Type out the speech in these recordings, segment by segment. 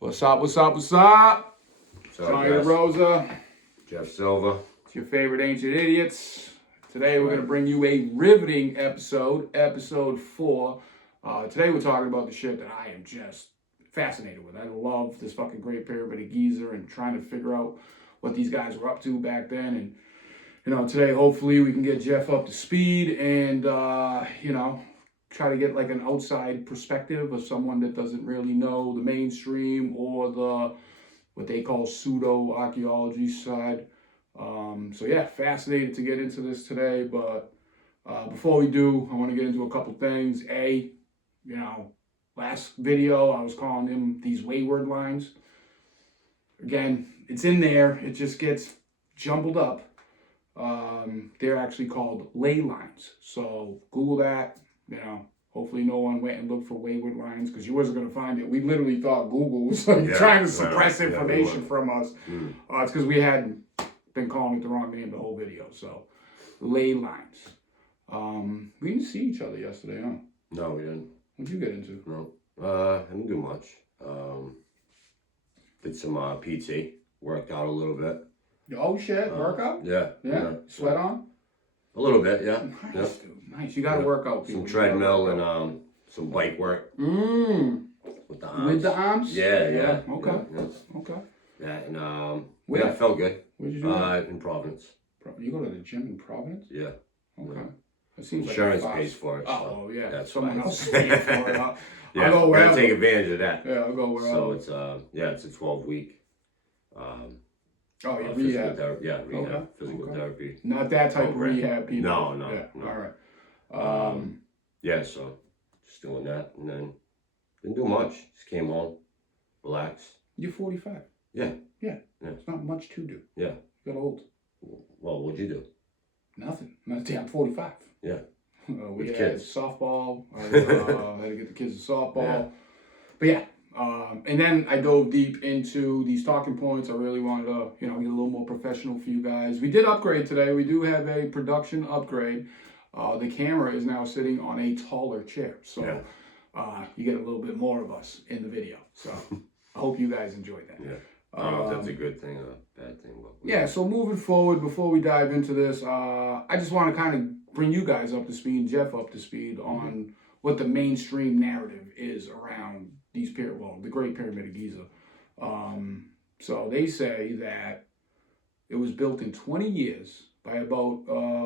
What's up, what's up, what's up? Sorry, Tony Rosa. Jeff Silva. It's your favorite ancient idiots. Today we're going to bring you a riveting episode, episode 4. Today we're talking about the shit that I am just fascinated with. I love this fucking Great Pyramid of Giza and trying to figure out what these guys were up to back then. And, today hopefully we can get Jeff up to speed and, try to get like an outside perspective of someone that doesn't really know the mainstream or the what they call pseudo archaeology side. So yeah, fascinated to get into this today. But before we do, I want to get into a couple things. Last video I was calling them these wayward lines. Again, it's in there. It just gets jumbled up. They're actually called ley lines. So Google that. Hopefully no one went and looked for wayward lines because you wasn't going to find it. We literally thought Google was trying to suppress information from us. It's because we hadn't been calling it the wrong name the whole video. So, ley lines. We didn't see each other yesterday, huh? No, we didn't. What'd you get into? No. I didn't do much. Did some PT. Worked out a little bit. Oh shit, workout? Yeah. Sweat on? A little bit, yeah. Nice, dude. Nice. You got to work out, people. Some treadmill and some bike work. With the arms. With the arms? Yeah. Okay. Yeah. Okay. Yeah, and Where? I felt good. Where'd you do that? In Providence. You go to the gym in Providence? Yeah. Okay. It seems Insurance like pays for it. Oh, yeah. That's Someone why. else is paying for it. I'll Yeah, go wherever. gotta take advantage of that. Yeah, I'll go wherever. So it's a 12-week. Rehab. Physical therapy. Yeah, rehab. Okay. Physical therapy. Not that type program. of rehab, people. No. Yeah. All right. Yeah, so just doing that, and then didn't do much. Just came home, relaxed. You're 45. Yeah. It's not much to do. Yeah. You got old. Well, what'd you do? Nothing. I'm 45. Yeah. We With had kids. Softball. I had to get the kids to softball. Yeah. But yeah. And then I dove deep into these talking points. I really wanted to, get a little more professional for you guys. We did upgrade today. We do have a production upgrade. The camera is now sitting on a taller chair. So you get a little bit more of us in the video. So I hope you guys enjoyed that. Yeah. I don't know if that's a good thing or a bad thing. But yeah, so moving forward, before we dive into this, I just want to kind of bring you guys up to speed, Jeff up to speed on what the mainstream narrative is around these the Great Pyramid of Giza. So they say that it was built in 20 years by about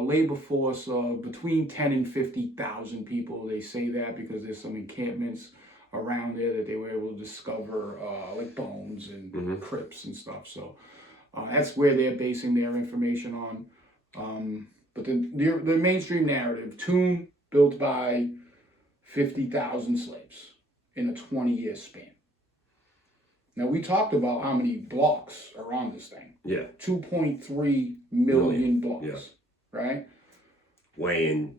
labor force of between 10 and 50,000 people. They say that because there's some encampments around there that they were able to discover like bones and crypts and stuff. So that's where they're basing their information on. But the mainstream narrative, tomb built by 50,000 slaves in a 20-year span. Now, we talked about how many blocks are on this thing. Yeah. 2.3 million blocks, right? Weighing.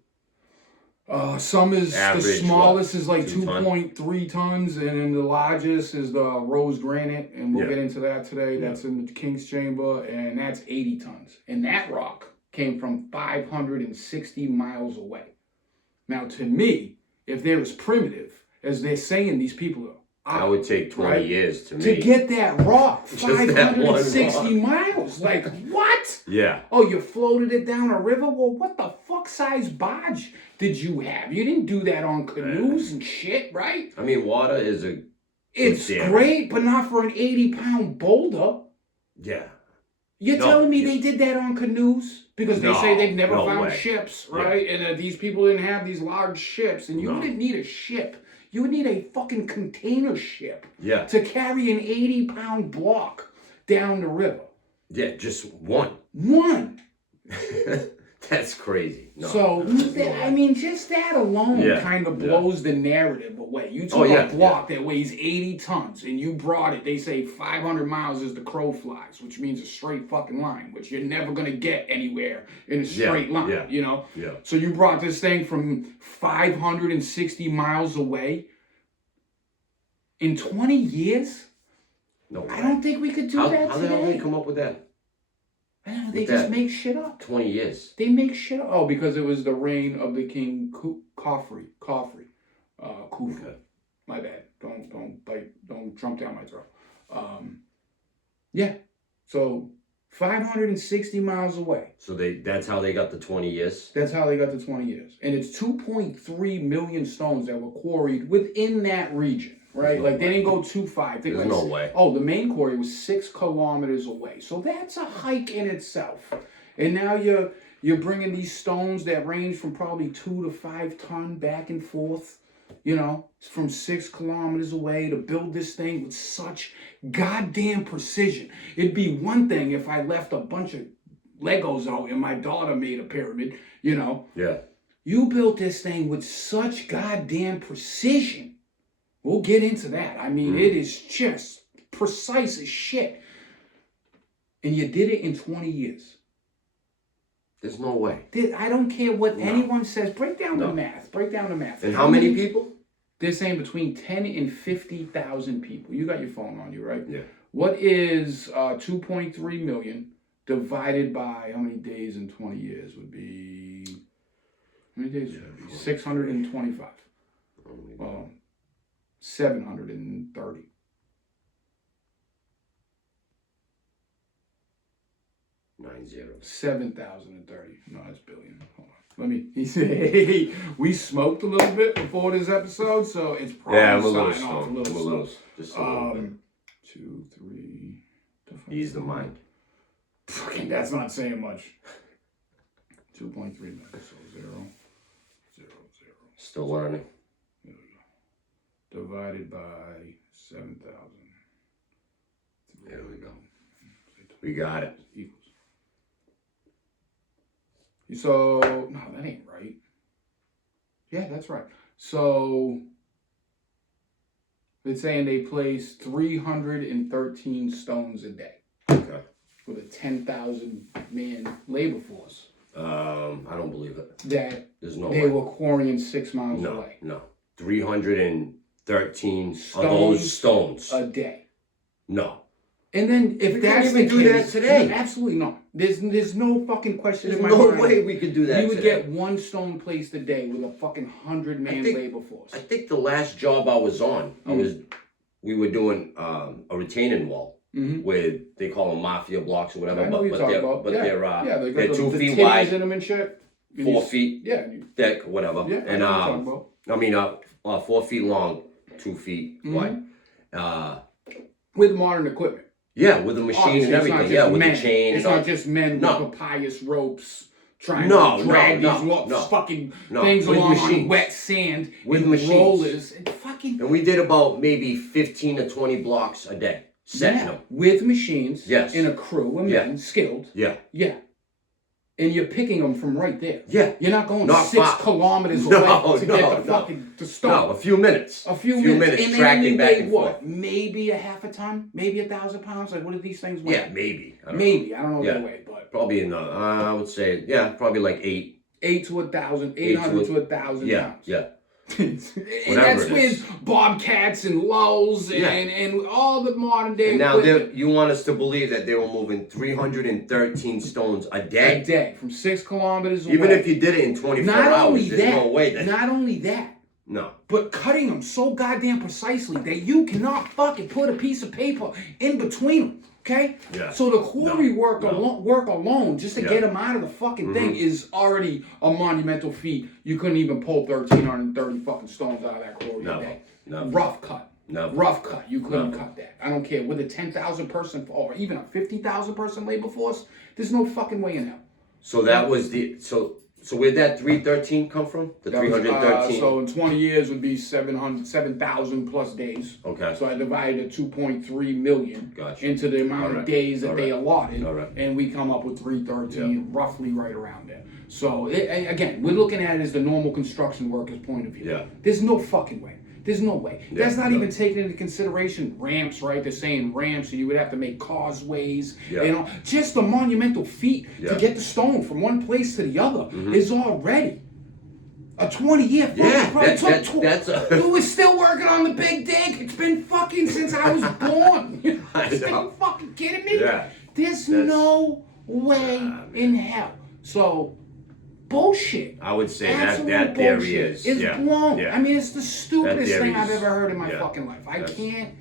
Some is average, the smallest is like 2.3 tons, and then the largest is the rose granite, and we'll get into that today. Yeah. That's in the King's Chamber, and that's 80 tons. And that rock came from 560 miles away. Now, to me, if they're as primitive as they're saying these people are, that would take 20 years to me. to get that rock, Just that 560 miles. Like, what? Yeah. Oh, you floated it down a river? Well, what the fuck size barge did you have? You didn't do that on canoes and shit, right? I mean, water is a... It's great, but not for an 80-pound boulder. Yeah. You're telling me they did that on canoes? Because they say they've never found way. ships, right? Yeah. And these people didn't have these large ships. And you wouldn't need a ship. You would need a fucking container ship to carry an 80-pound block down the river. Yeah, just one. One. That's crazy. No, so, I mean, just that alone kind of blows the narrative away. You took a block that weighs 80 tons and you brought it, they say 500 miles as the crow flies, which means a straight fucking line, which you're never going to get anywhere in a straight line, Yeah. So you brought this thing from 560 miles away in 20 years? No way. I don't think we could do that How today. the hell did they come up with that? I don't know, they just make shit up. 20 years. They make shit up. Oh, because it was the reign of the king Khafre. Khufu. Okay. My bad. Don't jump down my throat. Yeah. So 560 miles away. So that's how they got the 20 years? That's how they got the 20 years. And it's 2.3 million stones that were quarried within that region, right? Like, they didn't go too far. There's no way. Oh, the main quarry was 6 kilometers away. So that's a hike in itself. And now you're bringing these stones that range from probably 2 to 5 ton back and forth, you know, from 6 kilometers away to build this thing with such goddamn precision. It'd be one thing if I left a bunch of Legos out and my daughter made a pyramid, you know. Yeah. You built this thing with such goddamn precision. We'll get into that. I mean, it is just precise as shit. And you did it in 20 years. There's no way. I don't care what anyone says. Break down the math. Break down the math. And how many people? They're saying between 10 and 50,000 people. You got your phone on you, right? Yeah. What is 2.3 million divided by how many days in 20 years would be? How many days would that be? 625. 730. 90. 7,030. No, that's billion. Hold on. Let me. He said, "Hey, we smoked a little bit before this episode, so it's probably I'm a little starting off slow. a little slow." Just a little bit. 2, 3. Ease the mind. Fucking, that's not saying much. 2.3 million. So 0, 0, 0. Still learning. There we go. Divided by 7,000. There we go. We got it. Equals. So, no, that ain't right. Yeah, that's right. So, it's saying they place 313 stones a day. Okay. With a 10,000 man labor force. I don't believe it. That There's no they way. were quarrying 6 miles away. No. 313 of those stones. A day. No. And then if We that's couldn't even the do case, that today. Absolutely not. There's no fucking question There's in my no mind. way we could do that We would today. get 1 stone placed a day with a fucking 100-man labor force. I think the last job I was on, we were doing a retaining wall with, they call them mafia blocks or whatever, I know what you're talking about. they're 2 the feet titties wide, in them and shit. 4 feet thick, whatever. Yeah, and I know what you're talking about. 4 feet long, 2 feet wide. With modern equipment. Yeah, with the machine and everything. Yeah, with the chain. It's not just men with papyrus ropes trying to drag these fucking things with along machines. on wet sand With machines. rollers. And fucking... And we did about maybe 15 to 20 blocks a day. Setting them. With machines. Yes. And a crew of men, skilled. Yeah. Yeah. And you're picking them from right there. Yeah. You're not going Not 6 far. kilometers away to get the fucking stone. No, a few minutes. A few minutes. And tracking back and forth. What? Maybe a half a ton? Maybe 1,000 pounds? Like, what do these things weigh? Yeah, maybe. I don't know what they weigh, but... Probably in the, I would say, probably like 8. 8 to 1,000, 800 to 1,000 pounds. Yeah. And that's with bobcats and lulls and all the modern day and now equipment. you want us to believe that they were moving 313 stones a day? A day, from 6 kilometers away. Even if you did it in 24 hours, there's no way that... Not only that. No. But cutting them so goddamn precisely that you cannot fucking put a piece of paper in between them. Okay? Yeah. So the quarry work alone, just to get them out of the fucking thing, is already a monumental feat. You couldn't even pull 1,330 fucking stones out of that quarry a day. No. Rough cut. No. Rough cut. You couldn't cut that. I don't care. With a 10,000 person or even a 50,000 person labor force, there's no fucking way in hell. So that was the... So where'd that 313 come from? The 313? So in 20 years would be 7,000 plus days. Okay. So I divided the 2.3 million into the amount of days that they allotted. And we come up with 313, roughly right around there. So again, we're looking at it as the normal construction worker's point of view. Yeah. There's no fucking way. There's no way. Yeah, That's not even taking into consideration ramps, right? They're saying ramps, so you would have to make causeways. Yeah. You know, just the monumental feat to get the stone from one place to the other is already a 20-year. We were still working on the big dig. It's been fucking since I was born. Are you fucking kidding me? Yeah. There's no way in hell. So. Bullshit. I would say Absolute that theory bullshit. is It's blown. Yeah. I mean, it's the stupidest thing I've is- ever heard in my fucking life. I can't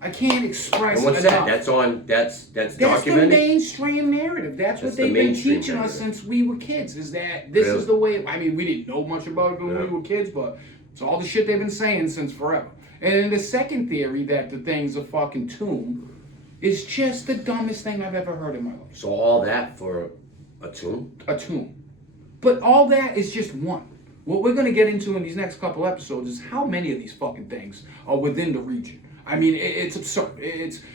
I can't express And what's enough. that? That's That's documented? the mainstream narrative. That's what the they've been mainstream teaching us narrative. since we were kids. Is that this Really? is the way? I mean, we didn't know much about it when we were kids, but it's all the shit they've been saying since forever. And then the second theory that the thing's a fucking tomb is just the dumbest thing I've ever heard in my life. So all that for a tomb? A tomb. But all that is just one. What we're going to get into in these next couple episodes is how many of these fucking things are within the region. I mean, it's absurd.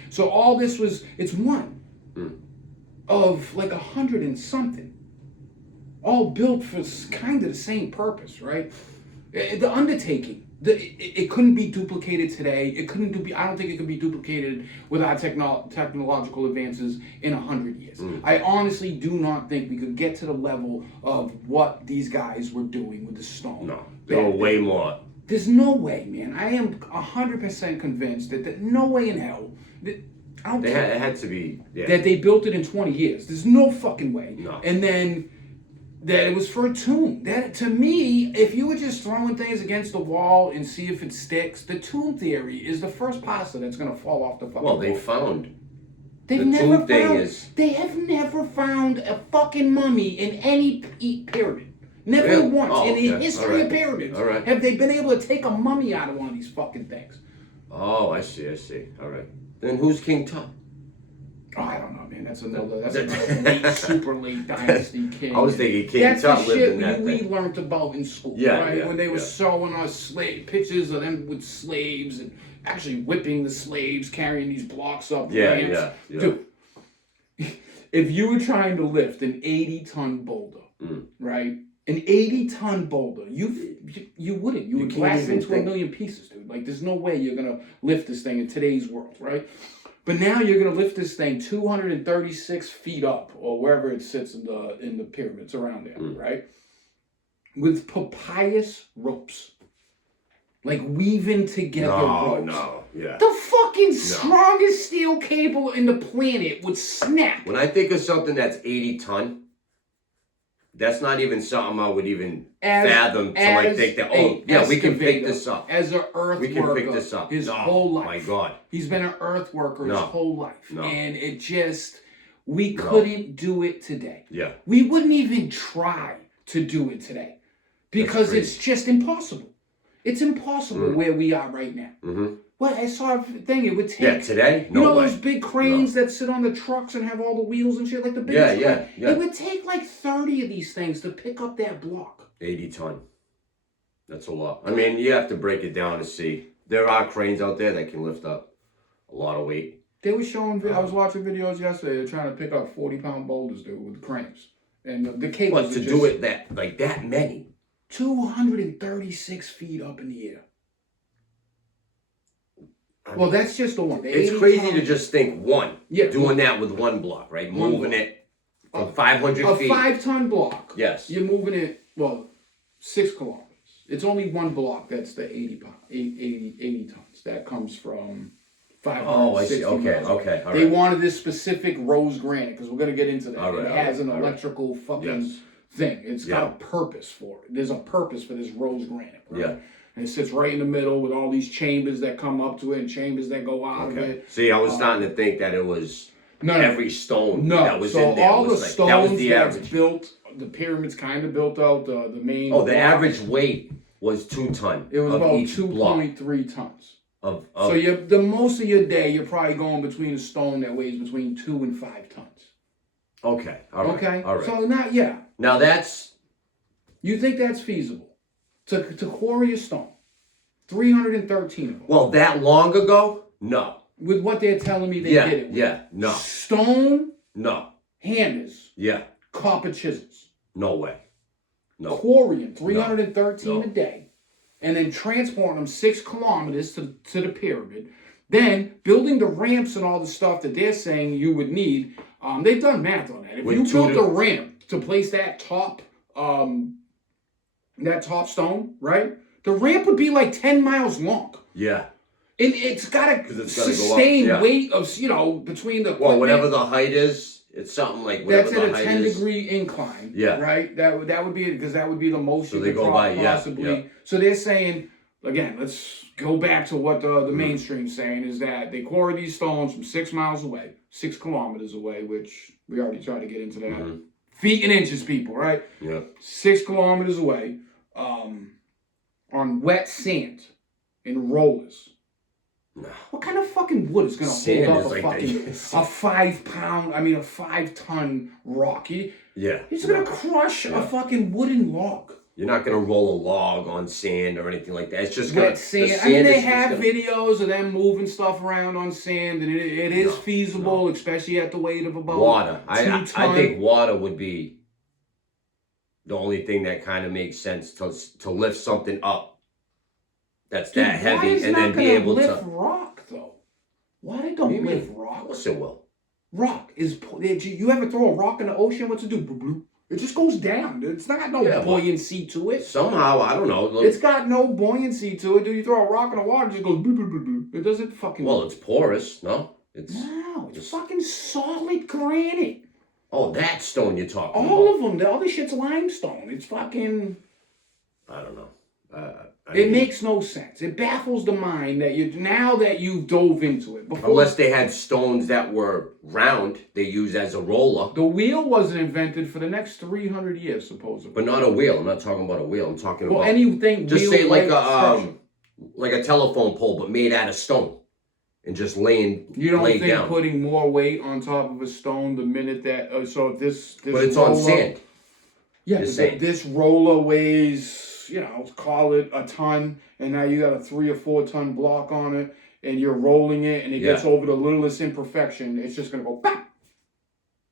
So all this it's one of like 100 and something, all built for kind of the same purpose, right? The undertaking, it couldn't be duplicated today. It couldn't I don't think it could be duplicated with our technological advances in 100 years. I honestly do not think we could get to the level of what these guys were doing with the stone. No, they were way more. There's no way, man. I am 100% convinced that no way in hell. It had to be. Yeah. That they built it in 20 years. There's no fucking way. No. And then that it was for a tomb. That, to me, if you were just throwing things against the wall and see if it sticks, the tomb theory is the first pasta that's going to fall off the fucking wall. They found. They have never found a fucking mummy in any pyramid. Never Really? once in the history of pyramids have they been able to take a mummy out of one of these fucking things. Oh, I see. All right. Then who's King Tut? Oh, I don't know, man. That's a late, super late dynasty king. I was thinking King Tut lived in that That's the shit thing. we learned about in school, Yeah, right? yeah, When they were yeah. showing us pictures of them with slaves and actually whipping the slaves, carrying these blocks up ramps. Yeah. Dude, if you were trying to lift an 80-ton boulder, right? An 80-ton boulder, you wouldn't. You would can't blast even into a million pieces, dude. Like, there's no way you're gonna lift this thing in today's world, right? But now you're gonna lift this thing 236 feet up, or wherever it sits in the pyramids around there, right? With papyrus ropes, like weaving together ropes. Yeah. The fucking strongest steel cable in the planet would snap. When I think of something that's 80 ton, that's not even something I would even fathom. So I think that, we can pick this up. As an earth We can worker, pick this up. his whole life. My God. He's been an earth worker his whole life. No. And we couldn't do it today. Yeah. We wouldn't even try to do it today. Because it's just impossible. It's impossible where we are right now. Mm-hmm. Well, I saw a thing, it would take... Yeah, today? You know way. those big cranes that sit on the trucks and have all the wheels and shit, like the big Yeah. It would take like 30 of these things to pick up that block. 80 ton. That's a lot. I mean, you have to break it down to see. There are cranes out there that can lift up a lot of weight. They were showing, I was watching videos yesterday, they're trying to pick up 40-pound boulders, dude, with cranes. And the cables But to do it that many. 236 feet up in the air. Well, that's just the one. It's crazy to just think doing that with one block, right? Moving it from 500 feet. A 5-ton block. Yes. You're moving it, 6 kilometers. It's only one block that's the 80 tons. That comes from 560 Oh, I see. Okay, miles. okay. All They right. wanted this specific rose granite, because we're going to get into that. All right, it has an all right. electrical fucking thing. It's got a purpose for it. There's a purpose for this rose granite, right? Yeah. And it sits right in the middle with all these chambers that come up to it and chambers that go out of it. See, I was starting to think that it was every stone No. that was So in there all was the like, stones that was the that's average. built, the pyramids kind of built out the main. Oh, the block. average weight was 2 ton. It was of about each block 2.3 tons. of So the most of your day, you're probably going between a stone that weighs between 2 and 5 tons. Okay. All right. Okay. All right. So Now that's you think that's feasible to quarry a stone, 313 of them. well, that long ago? No. With what they're telling me they did it with. Yeah. No. Stone No. hammers, Yeah. copper chisels. No way. No. Quarrying 313 No. a day, and then transporting them 6 kilometers to the pyramid, then building the ramps and all the stuff that they're saying you would need. They've done math on that. If you built a ramp to place that top stone, right? The ramp would be like 10 miles long. Yeah. And it's got to gotta go sustain up, weight of, between the... Well, whatever the height is, it's something like whatever That's at the a height is. 10-degree incline. Yeah. Right? That would be it, because that would be the most So you they could go by, possibly... yeah. So they're saying again, let's go back to what the mainstream's saying is that they quarry these stones from 6 miles away, 6 kilometers away, which we already tried to get into that. Feet and inches, people, right? Yeah. 6 kilometers away, on wet sand in rollers. No. What kind of fucking wood is going to hold up a 5-ton rock? You're just going to crush a fucking wooden log. You're not going to roll a log on sand or anything like that. It's just wet sand. They have videos of them moving stuff around on sand, and it is feasible, especially at the weight of about water. 2 tons. I think water would be the only thing that kind of makes sense to lift something up that's that heavy and then be able to lift rock though. Why they don't lift rock? Of course it will. Rock is. You ever throw a rock in the ocean? What's it do? It just goes down. It's not no buoyancy to it. Somehow, I don't know. It's got no buoyancy to it. Do you throw a rock in the water? It just goes. It doesn't fucking. Well, it's porous. No, it's fucking solid granite. Oh, that stone you're talking about. All of them. The other shit's limestone. It's fucking. I don't know. It makes no sense. It baffles the mind that now that you've dove into it. Unless they had stones that were round, they use as a roller. The wheel wasn't invented for the next 300 years, supposedly. But not a wheel. I'm not talking about a wheel. I'm talking about anything. Just say like a telephone pole, but made out of stone, and just laying. You don't think down. Putting more weight on top of a stone the minute that so this but it's on sand. Yeah, this roller weighs. Call it a ton, and now you got a 3 or 4 ton block on it, and you're rolling it, and it gets over the littlest imperfection. It's just gonna go bap.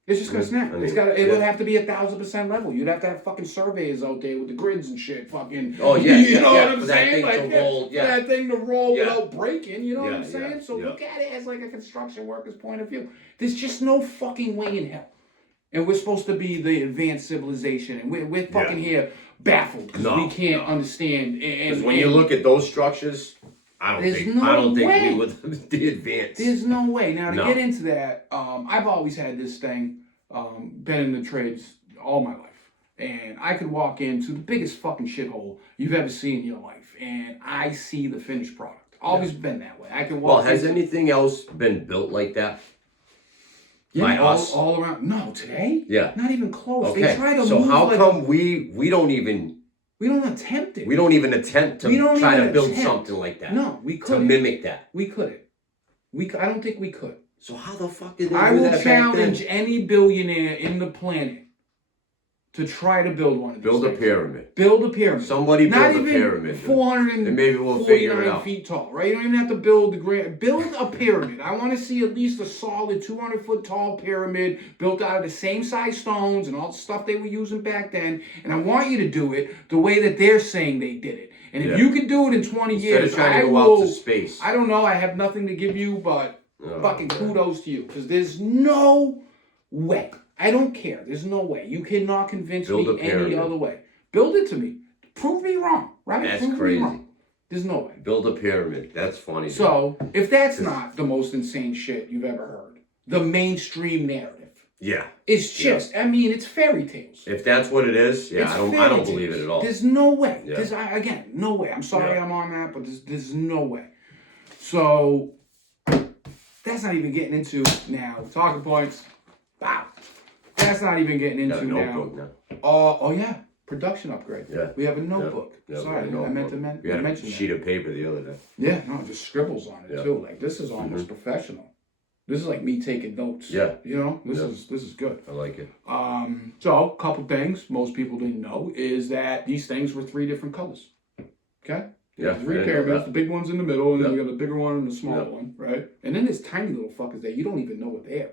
It's just gonna snap. It would have to be 1,000% level. You'd have to have fucking surveyors out there with the grids and shit. Fucking. Oh yeah, you know what I'm saying? For that thing to roll without breaking. You know what I'm saying? So look at it as like a construction worker's point of view. There's just no fucking way in hell. And we're supposed to be the advanced civilization, and we're fucking here baffled because we can't understand. Because when you look at those structures, I don't think we would be advanced. There's no way. Now to get into that, I've always had this thing, been in the trades all my life, and I could walk into the biggest fucking shithole you've ever seen in your life, and I see the finished product. Always been that way. I can walk. Well, has anything else been built like that? Yeah, all around. No, today? Yeah. Not even close. Okay. They try to so move how come we don't even... We don't attempt it. We don't even attempt to try to build something like that. No, we couldn't. To mimic that. We couldn't. I don't think we could. So how the fuck did they I do will that challenge back then? any billionaire in the planet to try to build one of these Build a things. pyramid. Build a pyramid. Somebody Not build a pyramid. 449 and maybe we'll figure it out. feet tall, right? You don't even have to build build a pyramid. I want to see at least a solid 200-foot tall pyramid built out of the same size stones and all the stuff they were using back then. And I want you to do it the way that they're saying they did it. And if you can do it in 20 years, Instead of trying to go out to space. I don't know. I have nothing to give you, but fucking kudos to you. Because there's no way. I don't care. There's no way. You cannot convince me any other way. Build it to me. Prove me wrong, right? That's Prove crazy. Me wrong. There's no way. Build a pyramid. That's funny. So, if that's not the most insane shit you've ever heard, the mainstream narrative. Yeah. It's just, I mean, it's fairy tales. If that's what it is, I don't believe it at all. There's no way. Yeah. Again, no way. I'm sorry I'm on that, but there's no way. So, that's not even getting into now. Talking points. Wow. That's not even getting into now. Oh yeah, production upgrade. Yeah. We have a notebook. Yeah, Sorry, I meant to mention we had a that. sheet of paper the other day. Yeah, no, just scribbles on it too. Like this is almost professional. This is like me taking notes. Yeah. You know, this is good. I like it. So a couple things most people didn't know is that these things were 3 different colors. Okay. Yeah. 3 pyramids, the big one's in the middle, and then you got the bigger one and the small one, right? And then there's tiny little fuckers that you don't even know what they are.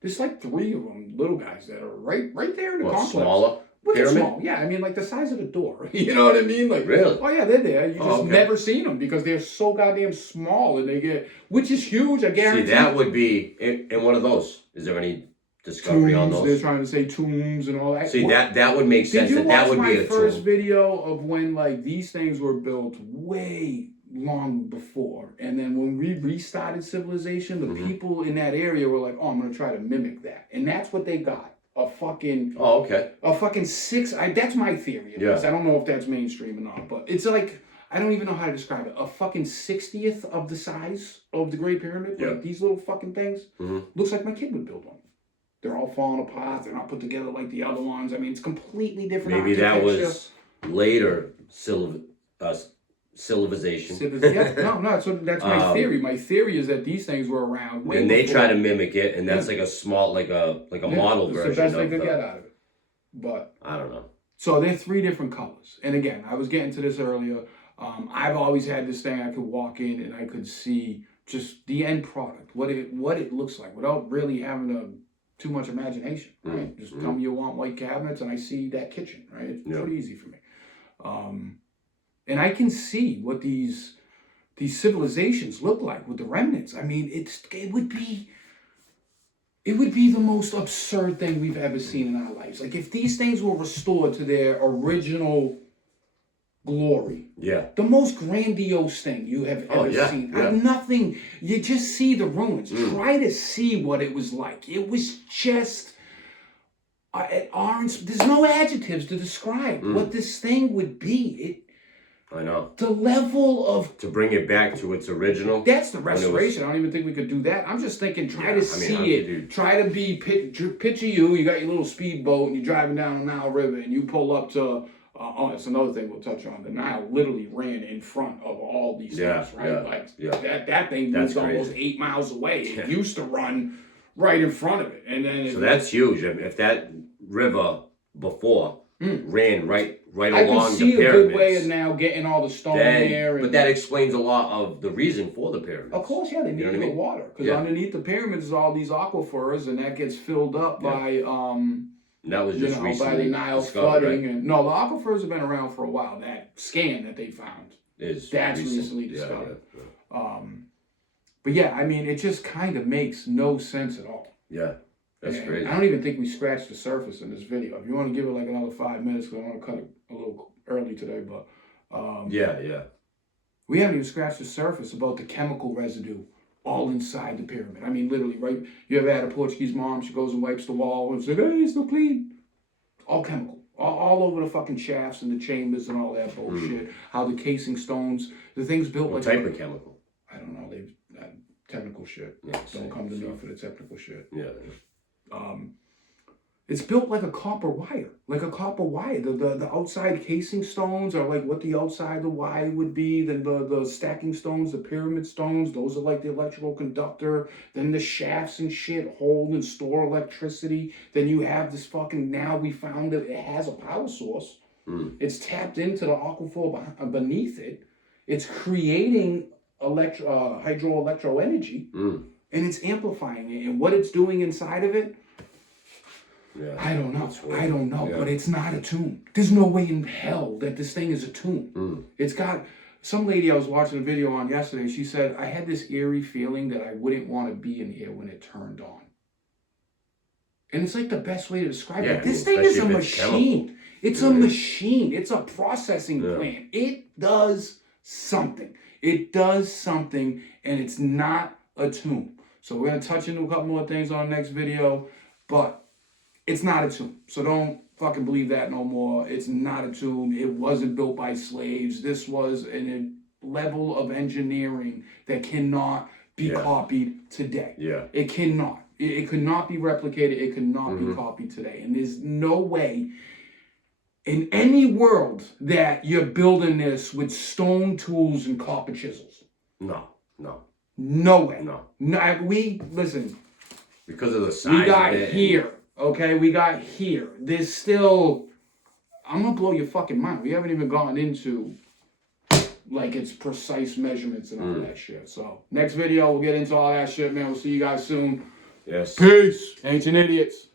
There's like 3 of them, little guys that are right there in the complex. Smaller pyramid? Small, yeah. I mean, like the size of the door. You know what I mean? Like, really? Oh yeah, they're there. You just never seen them because they're so goddamn small, and which is huge. I guarantee. See, that would be in one of those. Is there any discovery on those? They're trying to say tombs and all that. See, that would make sense. That would be a tomb. Did you watch my first video of when like these things were built way long before, and then when we restarted civilization, the people in that area were like, "Oh, I'm gonna try to mimic that," and that's what they got. A fucking 6. That's my theory. I don't know if that's mainstream or not, but it's like I don't even know how to describe it. A fucking 60th of the size of the Great Pyramid. Yeah. Like these little fucking things. Mm-hmm. Looks like my kid would build one. They're all falling apart. They're not put together like the other ones. I mean, it's completely different. Maybe that architecture. was later civilization. Yeah, no. So that's my theory. My theory is that these things were around. And they try to mimic it, and that's like a small, like a model version. It's the best they could get out of it. But I don't know. So they're 3 different colors. And again, I was getting to this earlier. I've always had this thing I could walk in and I could see just the end product, what it looks like, without really having too much imagination. Right? Just tell me you want white cabinets, and I see that kitchen. Right? It's pretty easy for me. And I can see what these civilizations look like with the remnants. I mean, it would be the most absurd thing we've ever seen in our lives. Like if these things were restored to their original glory, the most grandiose thing you have ever seen. Nothing. You just see the ruins. Try to see what it was like. It was just orange. There's no adjectives to describe what this thing would be. I know. The level of... To bring it back to its original. That's the restoration. I don't even think we could do that. I'm just thinking, try to see it. Try to be... Picture you got your little speedboat and you're driving down the Nile River and you pull up to... it's another thing we'll touch on. The Nile literally ran in front of all these things, right? That thing was almost 8 miles away. It used to run right in front of it. And then... So that's huge. If that river before ran right along the pyramids. I can see a good way of now getting all the stone there. But that explains a lot of the reason for the pyramids. Of course, they needed the water. Because underneath the pyramids is all these aquifers, and that gets filled up by... that was just recently by the Nile flooding. Right? And, no, the aquifers have been around for a while. That scan that they found, that's recently discovered. But yeah, I mean, it just kind of makes no sense at all. Yeah. That's crazy. I don't even think we scratched the surface in this video. If you want to give it like another 5 minutes, because I want to cut it a little early today, but we haven't even scratched the surface about the chemical residue all inside the pyramid. I mean, literally, right? You ever had a Portuguese mom? She goes and wipes the wall and says, "Hey, it's still clean." All chemical, all over the fucking shafts and the chambers and all that bullshit. How the casing stones, the thing's built what like type of chemical? I don't know. They've technical shit. Yeah, don't come to me for the technical shit. Yeah. It's built like a copper wire. The outside casing stones are like what the outside of the wire would be. Then the stacking stones, the pyramid stones, those are like the electrical conductor. Then the shafts and shit hold and store electricity. Then you have this fucking, now we found that it has a power source. It's tapped into the aquifer beneath it. It's creating hydroelectro energy. And it's amplifying it. And what it's doing inside of it, I don't know. But it's not a tomb. There's no way in hell that this thing is a tomb. It's got... Some lady I was watching a video on yesterday, she said, I had this eerie feeling that I wouldn't want to be in here when it turned on. And it's like the best way to describe it. This thing is a machine. It's a machine. It's a processing plant. It does something. It does something, and it's not a tomb. So we're going to touch into a couple more things on the next video, but it's not a tomb. So don't fucking believe that no more. It's not a tomb. It wasn't built by slaves. This was a level of engineering that cannot be copied today. It cannot. It could not be replicated. It could not be copied today. And there's no way in any world that you're building this with stone tools and copper chisels. No way. Listen. Because of the size we got here. Okay, we got here. There's still... I'm going to blow your fucking mind. We haven't even gone into, like, its precise measurements and all that shit. So, next video, we'll get into all that shit, man. We'll see you guys soon. Yes. Peace. Ancient Idiots.